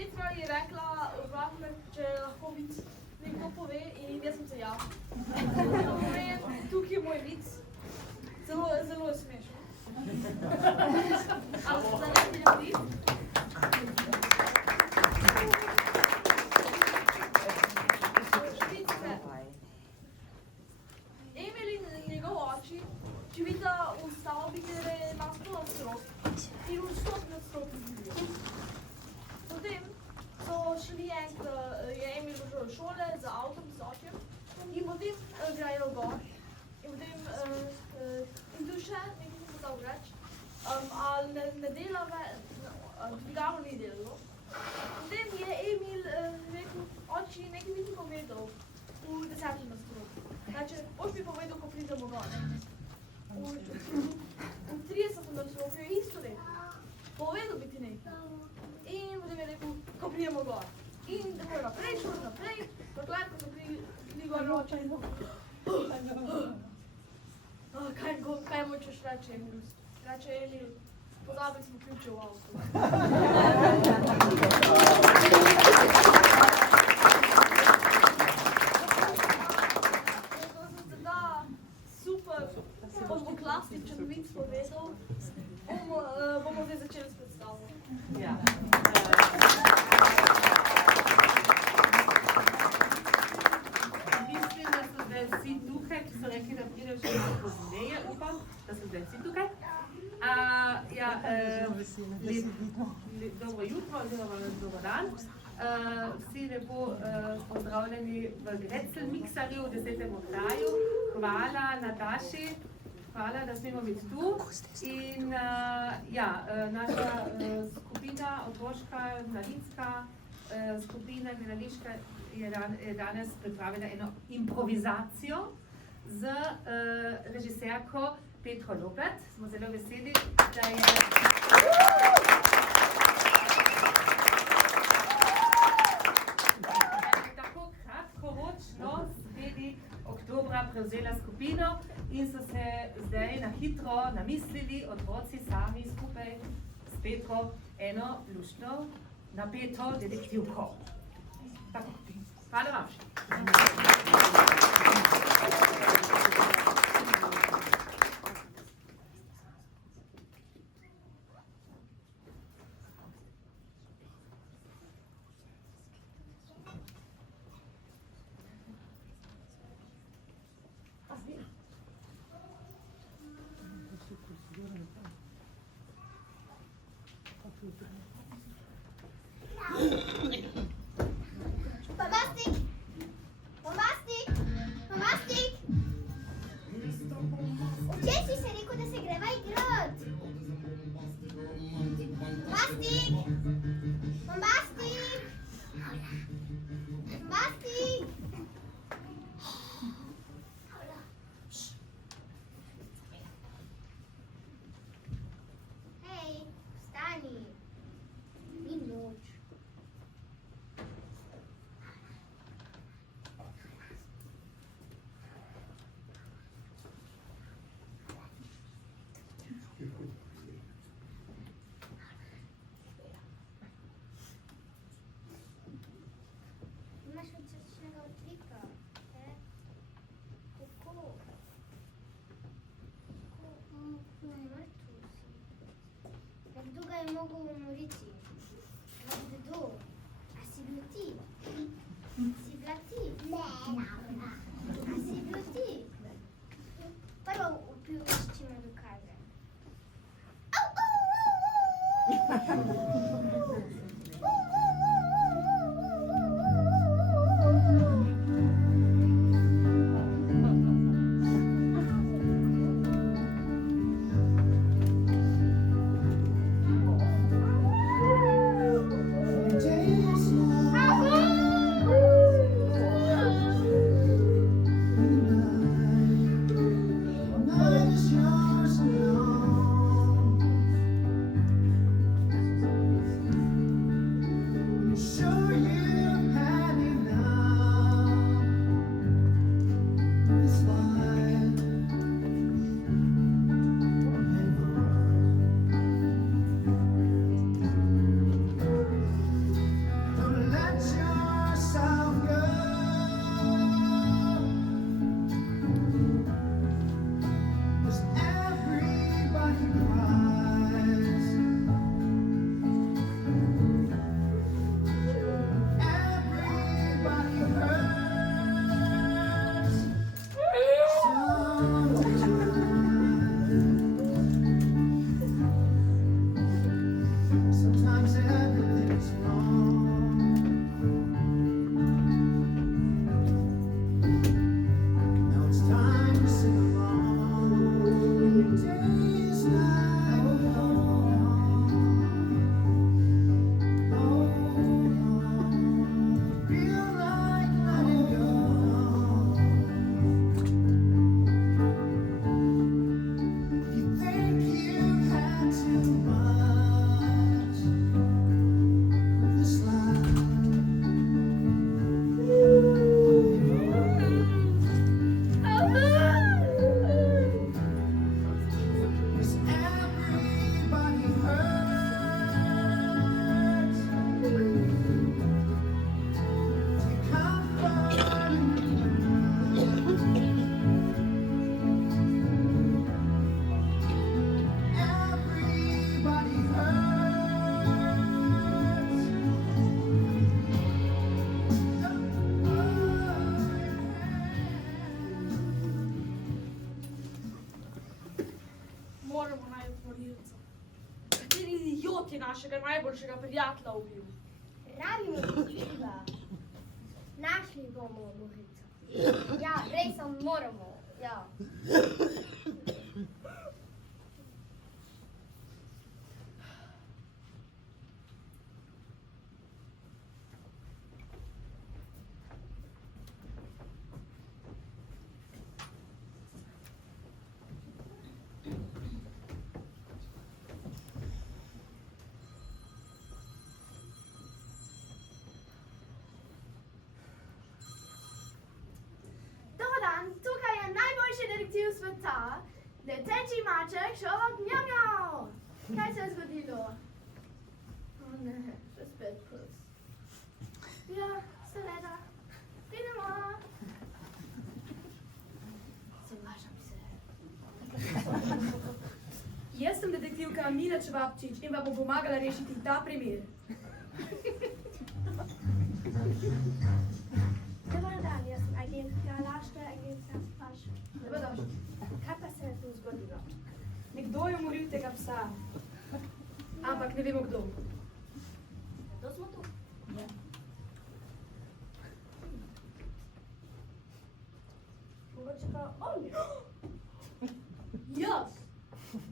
Petra je rekla, vprašala, če lahko vic nekdo pove in jaz sem se javila. Tukaj je moj vic. Zelo je smešno. Ali se zanesti ljudi? Emil in njegov oči, če vidita v stavbi, kjer je nastalo strop in v 100% živijo. Potem so šli je Emil došel v šole z avtom, z očem in potem grejo gor. In potem, in tu še, nekaj sem hotel reči, ali ne dela več, dvigalo ni delalo. Potem je Emil rekel, oči, nekaj mi ti povedal v 10. nadstropju. Znači, boš mi povedal, ko pridemo gor. V 30. nadstropju je isto rekel. Povedal bi ti nekaj. In potem je rekel, ko pridemo gor. In tako je naprej, šlo naprej, dokler, ko so prišli gor roča in kaj mu češ reči, Emil? Reče Emil, pozabili smo ključe v avtu. To sem se da super, bo klasičen vic povedal, bomo zdaj začeli s predstavo. Ja. Mislim, da so zdaj vsi tukaj, ki so rekli, da pride še malo pozneje, upam, da so zdaj vsi tukaj. Dobro jutro, oziroma dober dan. Vsi lepo pozdravljeni v Grätzl Mixerju v 10. kraju. Hvala Nataši, hvala, da smemo biti tu. In naša skupina, otroška, mladinska skupina, gledališka, je danes pripravila eno improvizacijo z režiserko Petro Lopet. Smo zelo veseli, da je tako kratkoročno sredi oktobra prevzela skupino in so se zdaj na hitro namislili otroci sami skupaj s Petro eno luštno, napeto detektivko. Tako, hvala vam še. Je mogu umoriti. Kdo? A si bil ti? Si bila ti? Ne, Laura. A si bil ti? Prvo upiščimo dokaze. je našega najboljšega prijatelja ubil. Rabimo poziva. Našli bomo Morico. Ja, res moramo. Ja. Tukaj je najboljši detektiv sveta, leteči maček Šolok Mjau Mjau. Kaj se je zgodilo? O ne, še spet pes. Ja, seveda. Pridemo. Soglašam se. Jaz sem detektivka Mila Čevapčič in vam bom pomagala rešiti ta primer. Dobar dan, jaz sem agentka Lašta, agentka Paš. Dobrodošli. Kaj pa se je tu zgodilo? Nekdo je umoril tega psa, ampak ne vemo kdo. Kdo smo tu? Mogoče pa on. Jaz?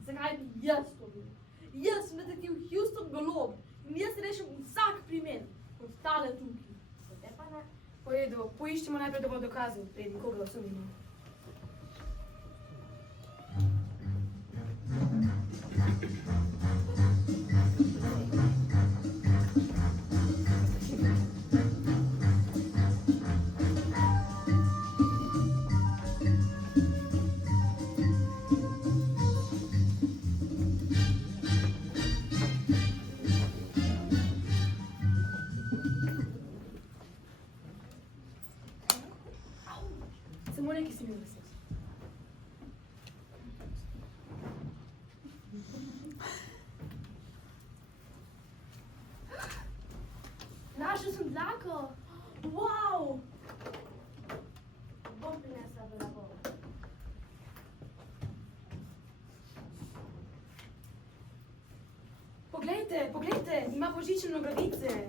Zakaj bi jaz to bil? Jaz sem detektiv Houston Golob in jaz rešim vsak primer, kot tale tukaj. Te pa ne. Pojedu, poiščemo najprej dovolj dokazov, preden koga osumimo. Samo nekaj si mi vesel. Našel sem dlako. Wow! Bom prinesla v labor. Poglejte, poglejte, ima božične nogavice.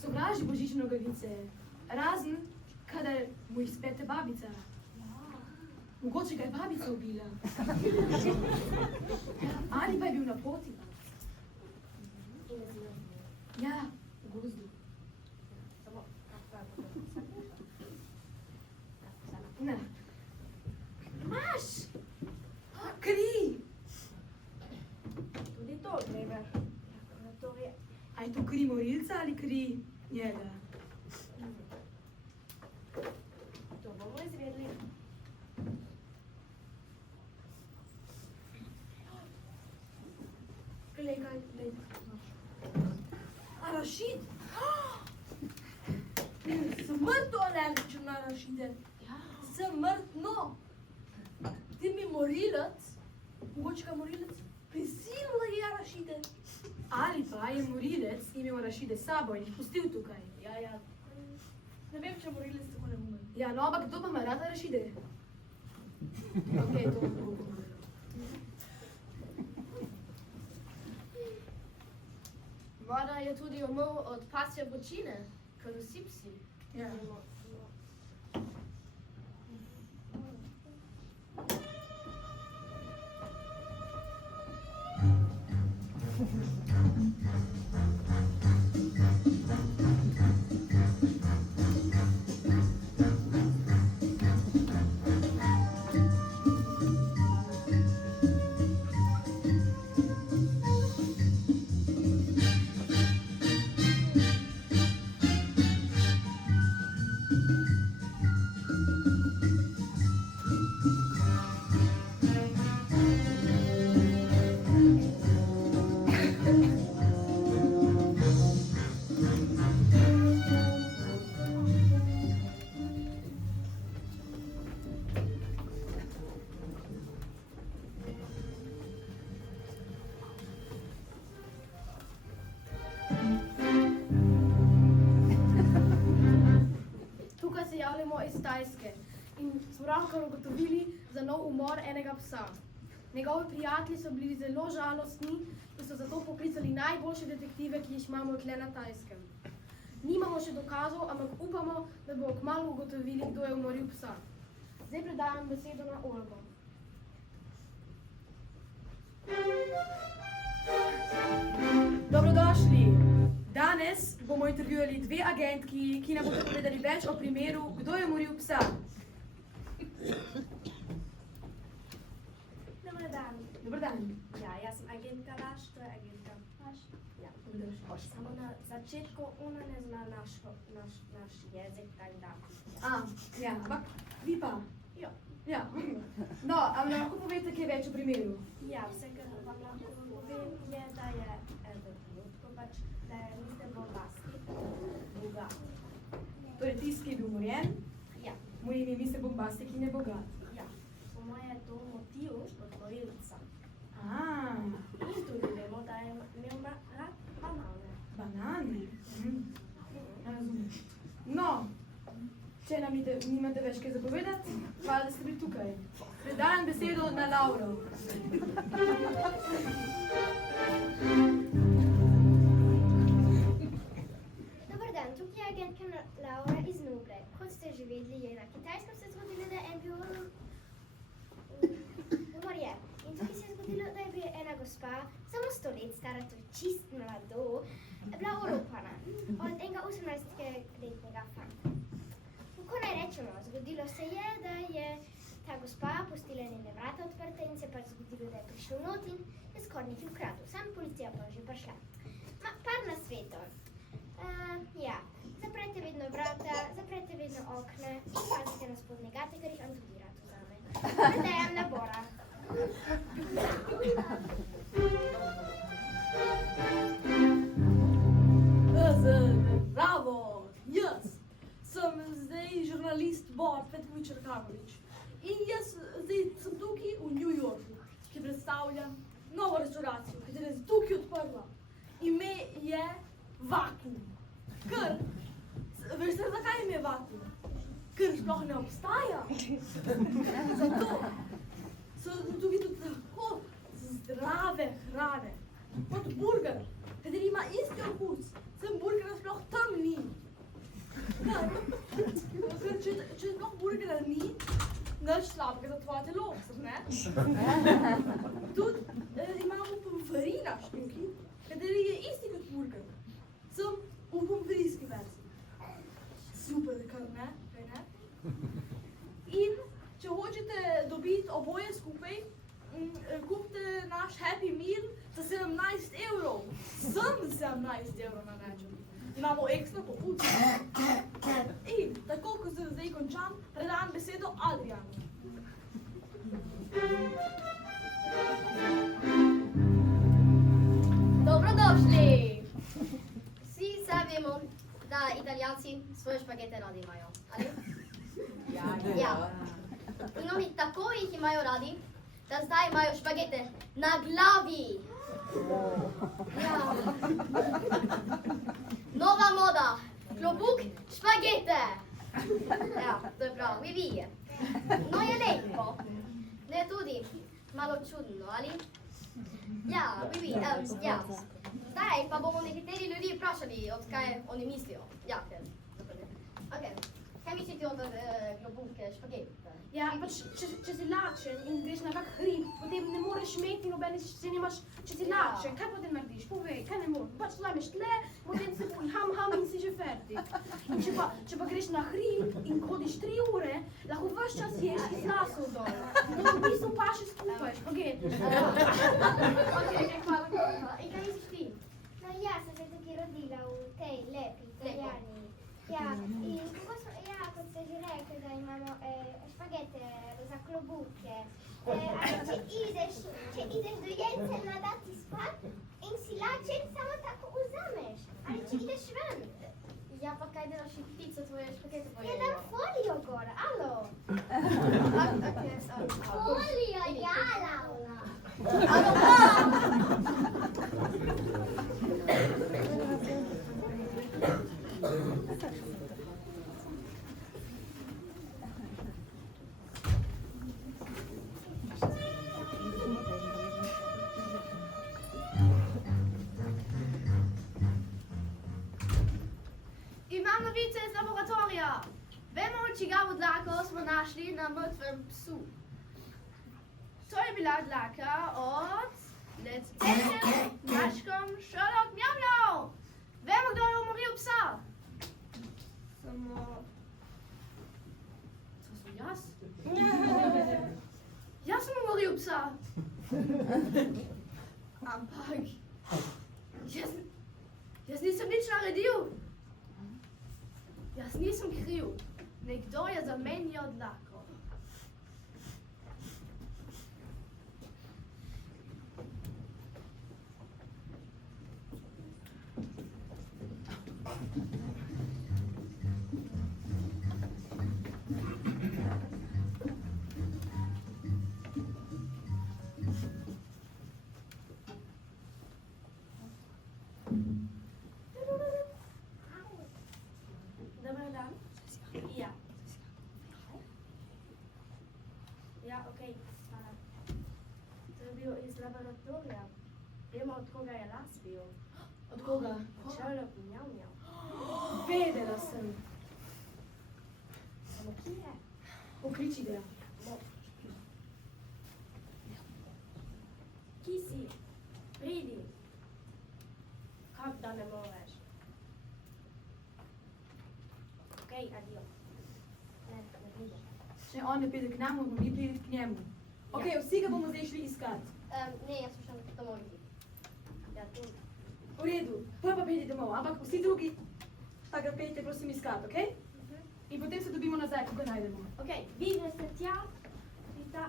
Sovraži božične nogavice. Razen, kadar mu jih spete babica. Mogoče ga je babica ubila. Ali pa je bil na poti. Ja, v gozdu. Ne. Imaš! Kri! Tudi to gledaš. Laboratorije. A je to kri morilca ali kri njega? To bomo izvedli. Glej, kaj, glej. A Rašid? Smrtno alergičen na Rašide. Smrtno. Ti mi morilec, mogoče ga morilec prisilil, da je Rašide. Ali pa je morilec imel Rašide s sabo in jih pustil tukaj. Ja. Ne vem, če morilec tako ne umre. Ja, no, ampak kdo pa ima rada Rašide? Okej, to bo povedal. Voda je tudi umrl od pasje bočine, kot vsi psi. Ja. Tukaj se javljamo iz Tajske in smo ravnokar ugotovili za nov umor enega psa. Njegovi prijatelji so bili zelo žalostni in so zato poklicali najboljše detektive, ki jih imamo tle na Tajskem. Nimamo še dokazov, ampak upamo, da bomo kmalu ugotovili, kdo je umoril psa. Zdaj predajam besedo na Olgo. Dobrodošli! Danes bomo intervjuvali dve agentki, ki nam bodo povedali več o primeru, kdo je umoril psa. Dobar dan. Dobar dan. Ja, jaz sem agentka Raš, to je agentka Raš. Ja. Samo na začetku ona ne zna naš jezik, tako da. Ja, ampak vi pa? Ja. Ja. No, ali nam lahko poveste kaj več o primeru? Ja, vse, kar vam lahko povem, je, da je trenutko pač, da je Mr. Bombasti bogat. Torej, tisti, ki je bil umorjen, Ja, moje ime je Mr. Bombastik in je bogat. ja. Po moje je to motiv odlorilca. In In tudi vemo, da je imel rad banane. banane. Razumem. No, če nam nimate več kaj zapovedati, hvala, da ste bili tukaj. Predajam besedo na Lauro. Dobar dan, tukaj je agentka Laura iz Nubre. Kot ste že vedeli, je na Kitajskem se zgodilo, da je en bil umorjen. In tukaj se je zgodilo, da je bila ena gospa, samo 100 let stara, to je čist mlado, bila oropana od enega 18-letnega fanta. Kako naj rečemo, zgodilo se je, da je ta gospa pustila njene vrata odprte in se pač zgodilo, da je prišel not in je skoraj nekaj ukradel. Sam policija pa je že prišla. Par na svetu. Ja, zaprete vedno vrata, zaprete vedno okna in pazite na spodnje gate, ker jih on tudi rad vzame. Predajam na Bora. Bravo, jaz sem zdaj žurnalist Bor Petković-Rkamović in jaz zdaj sem tukaj v New Yorku, ki predstavljam novo restauracijo, ki je tukaj odprla. Ime je Vakuum. Ker, veste zakaj ime Vakuum? Ker sploh ne obstaja. Zato so tukaj tudi tako zdrave hrane, kot burger, kateri ima isti okus. Sem burgera sploh tam ni. Ker če sploh burgera ni, nič slabega za tvoje telo, ne? Tudi imamo pomfarinaš tukaj, kateri je isti kot burger. Sem v pomfarijski verziji. Super, kar ne? In če hočete dobiti oboje skupaj, kupite naš Happy Meal za 17 evrov. Sem 17 evrov na večer. Imamo ekstra popust. In tako, ko se zdaj končam, predam besedo Adrianu. Dobrodošli! Vsi sami vemo, da Italijanci svoje špagete radi imajo, ali? Ja. In oni tako jih imajo radi, da zdaj imajo špagete na glavi. Ja. Nova moda, klobuk, špagete. Ja, to je prav, vi. No je lepo, ne tudi malo čudno, ali? Ja, ja. Zdaj pa bomo nekateri ljudi vprašali, od kaj oni mislijo. Ja, ok. Kaj mislite od klobuk, špagete? Ja, pač, če si lačen in greš na kak hrib, potem ne moreš imeti nobene, če si lačen, kaj potem narediš? Povej, kaj ne moreš? Pač vzameš tle, potem se ham in si že fertik. In če pa greš na hrib in hodiš 3 ure, lahko ves čas ješ iz lasov dol. In v bistvu pa še skupaj, špagete. Ok, hvala. In kaj misliš ti? No, jaz sem se tukaj rodila v tej lepi Italijani. Ja, in kako smo, ja, kot ste že rekli, da imamo špagete za klobuke. Če ideš do Jensena dati spat in si lačen, samo tako vzameš. Ali če ideš ven. Ja, pa kaj delaš in ptico tvoje špagete pojejo? Ja, dam folijo gor, alo. Folijo, ja, Laura. Alo, čigavo dlako smo našli na mrtvem psu. To je bila dlaka od leteče mačkom Sherlock Miau Miau. Vemo, kdo je umoril psa. Samo... To sem jaz. Jaz sem umoril psa. Ampak... Jaz nisem nič naredil. Jaz nisem kriv. Nekdo je zamenjal dlako. Dobar dan. Ja. Ja, okej, hvala. To je bil iz laboratorija. Vemo, od koga je las bil. Od koga? Od Sherlock Miau Miau. Vedela sem. Samo kje je? Pokliči ga. Kje si? Pridi. Kak da ne moreš? Okej, adio. Ne pride. Če on ne pride k nam, bomo mi priti k njemu. Ok, vsi ga bomo zdaj šli iskat. Ne, jaz sem šel domov videti. Ja, tu. V redu, prvo pa pejte domov, ampak vsi drugi pa ga pejte prosim iskat, ok? In potem se dobimo nazaj, ko ga najdemo. Okej, vi greste tja, vi tja,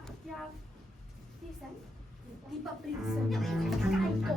ti sem. Ti pa pridi sem. Kaj to?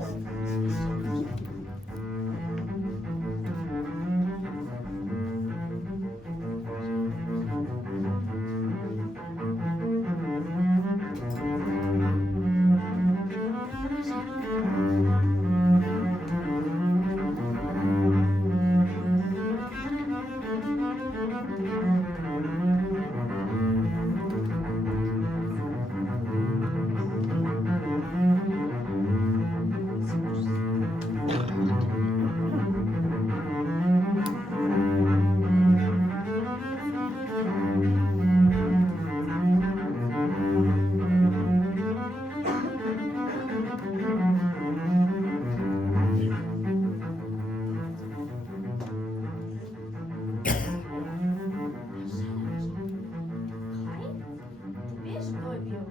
Veš, kdo je bil?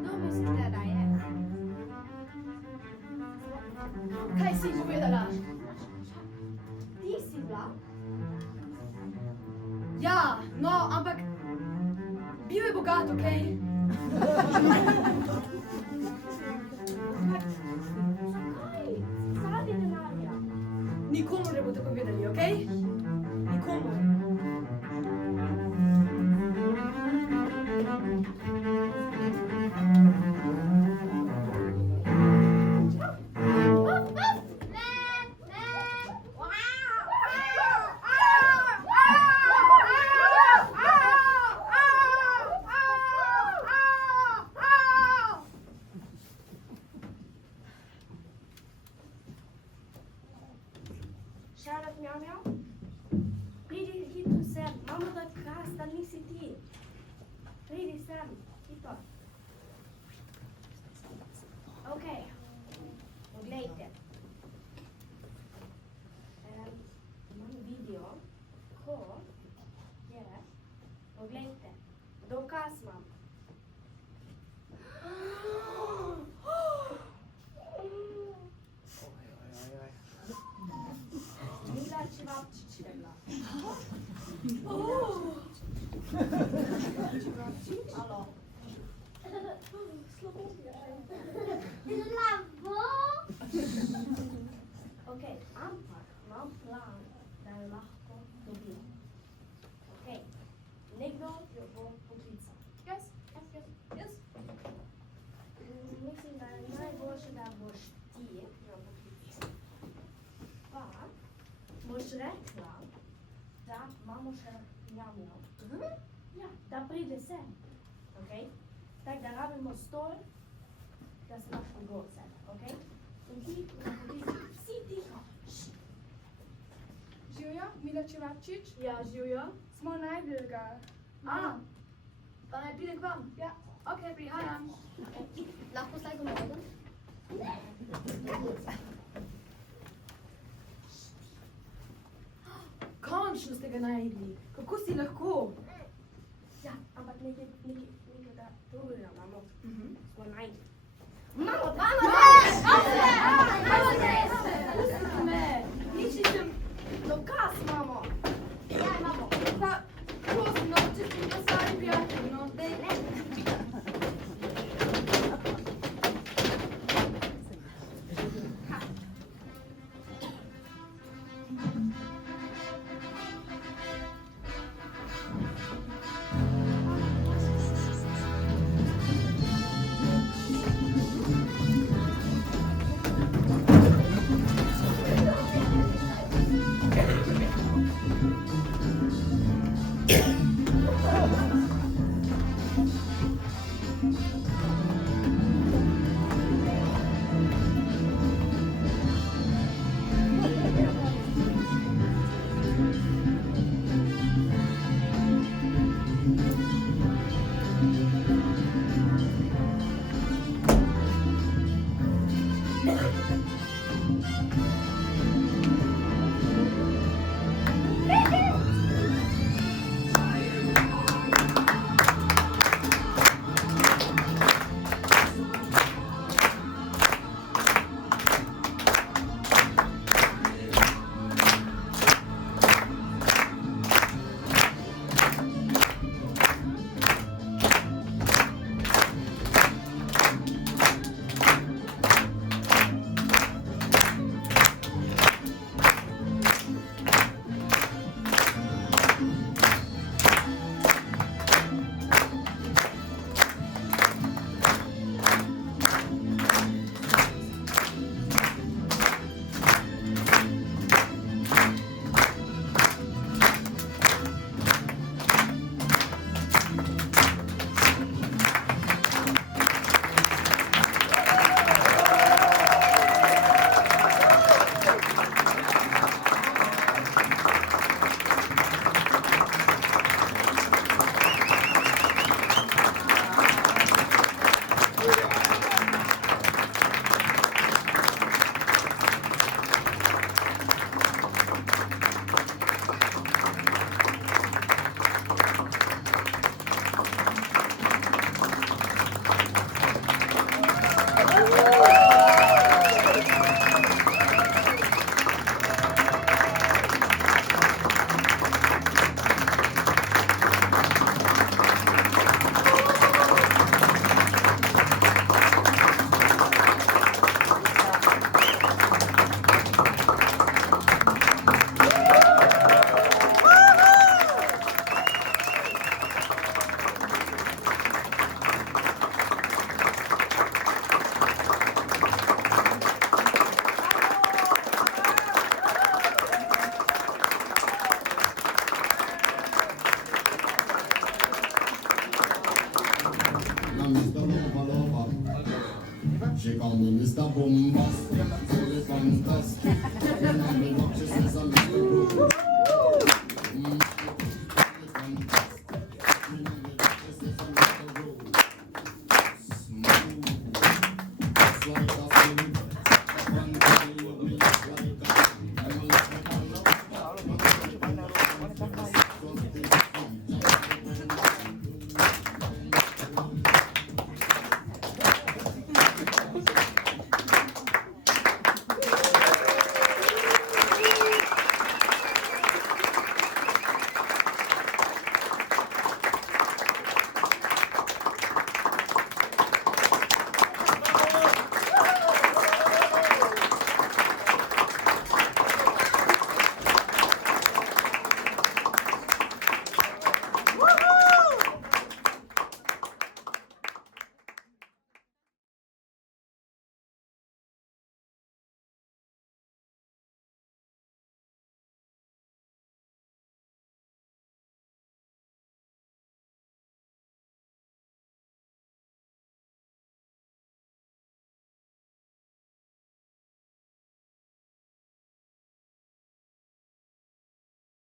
Kdo mislite, da je? Kaj si povedala? Ti si bila? Ja, no, ampak bil je bogat, ok? Zakaj? Zaradi denarja. Nikomu ne boste povedali, ok? Nikomu. Sherlock Miau Miau? Pridi hitro sem, imamo da kras, da nisi ti. Pridi sem, hitro. Ok, poglejte. Imam video, ko je, poglejte, dokaz imam. Mila Čevapčič je bila. Alo. Ok, ampak imam plan, da jo lahko dobim. Ok, nekdo jo bo poklical. Jaz. Mislim, da je najboljše, da boš ti jo poklical. Pa boš rekla, da imamo še jamjo. Ja, da pride sem. Ok? Tako da rabimo stol, da se lahko gor sem. Ok? In ti, vsi tiho. Živijo, mi Mila Čevačić. Ja, živijo. Smo najbolj. A, pa naj pridem k vam. Ja. Ok, prihajam. Lahko zdaj govorim? Končno ste ga najdli. Kako si lahko? Ja, ampak nekega drugega imamo. Smo najbolj. Mamo, Pustite me. Nič nisem. Dokaz imamo. Ja, imamo. Pa, prosim, no, če ti pa stari prijatelj, no, dej. She call me Mr. Bombastic, very fantastic. And me watch she says I'm Mr. Fantastic.